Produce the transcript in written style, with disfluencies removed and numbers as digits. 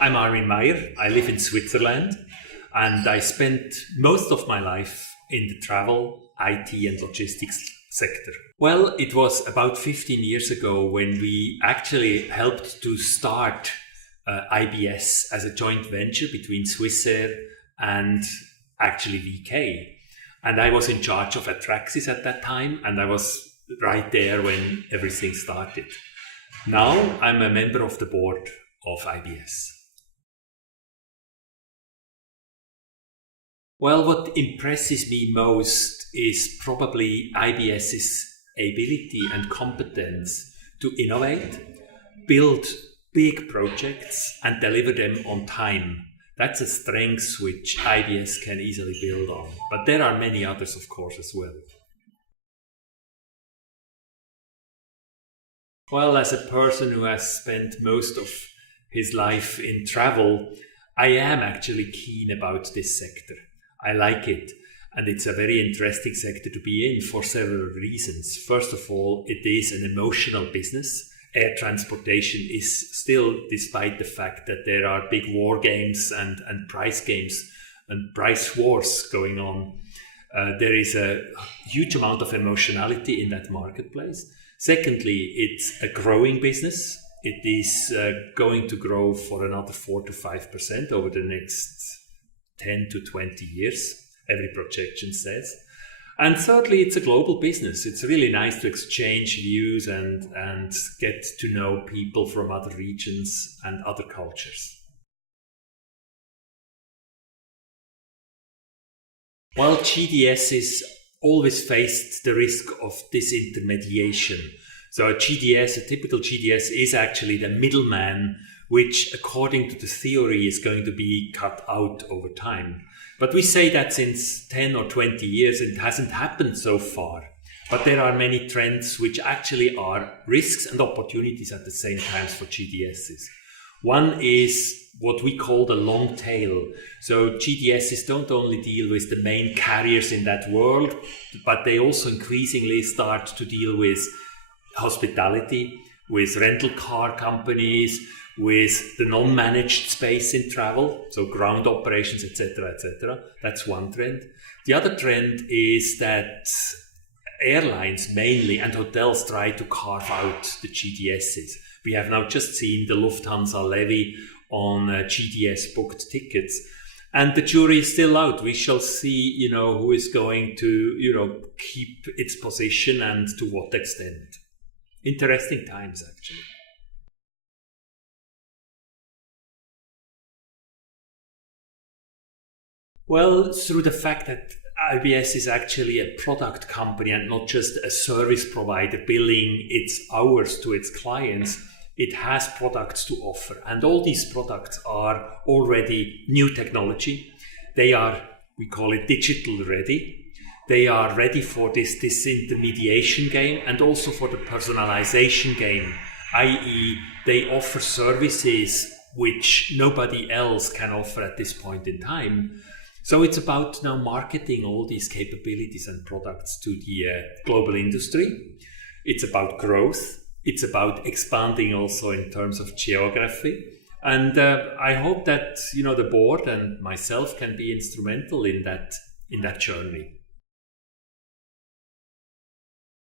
I'm Armin Meier. I live in Switzerland and I spent most of my life in the travel, IT and logistics sector. Well, it was about 15 years ago when we actually helped to start IBS as a joint venture between Swissair and actually VK. And I was in charge of Atraxis at that time, and I was right there when everything started. Now I'm a member of the board of IBS. Well, what impresses me most is probably IBS's ability and competence to innovate, build big projects and deliver them on time. That's a strength which IBS can easily build on. But there are many others, of course, as well. Well, as a person who has spent most of his life in travel, I am actually keen about this sector. I like it, and it's a very interesting sector to be in for several reasons. First of all, it is an emotional business. Air transportation is still, despite the fact that there are big war games and price games and price wars going on, there is a huge amount of emotionality in that marketplace. Secondly, it's a growing business. It is going to grow for another 4 to 5% over the next 10 to 20 years, every projection says. And thirdly, it's a global business. It's really nice to exchange views and get to know people from other regions and other cultures. Well, GDSs always faced the risk of disintermediation. So a typical GDS is actually the middleman, which according to the theory is going to be cut out over time. But we say that since 10 or 20 years, it hasn't happened so far. But there are many trends which actually are risks and opportunities at the same time for GDSs. One is what we call the long tail. So GDSs don't only deal with the main carriers in that world, but they also increasingly start to deal with hospitality, with rental car companies, with the non-managed space in travel, so ground operations, etc., etc. That's one trend. The other trend is that airlines mainly and hotels try to carve out the GDSs. We have now just seen the Lufthansa levy on GDS booked tickets, and the jury is still out. We shall see, who is going to, keep its position and to what extent. Interesting times, actually. Well, through the fact that IBS is actually a product company and not just a service provider billing its hours to its clients, it has products to offer. And all these products are already new technology. They are, we call it digital ready. They are ready for this disintermediation game and also for the personalization game, i.e. they offer services which nobody else can offer at this point in time. So it's about now marketing all these capabilities and products to the global industry. It's about growth. It's about expanding also in terms of geography. And I hope that the board and myself can be instrumental in that journey.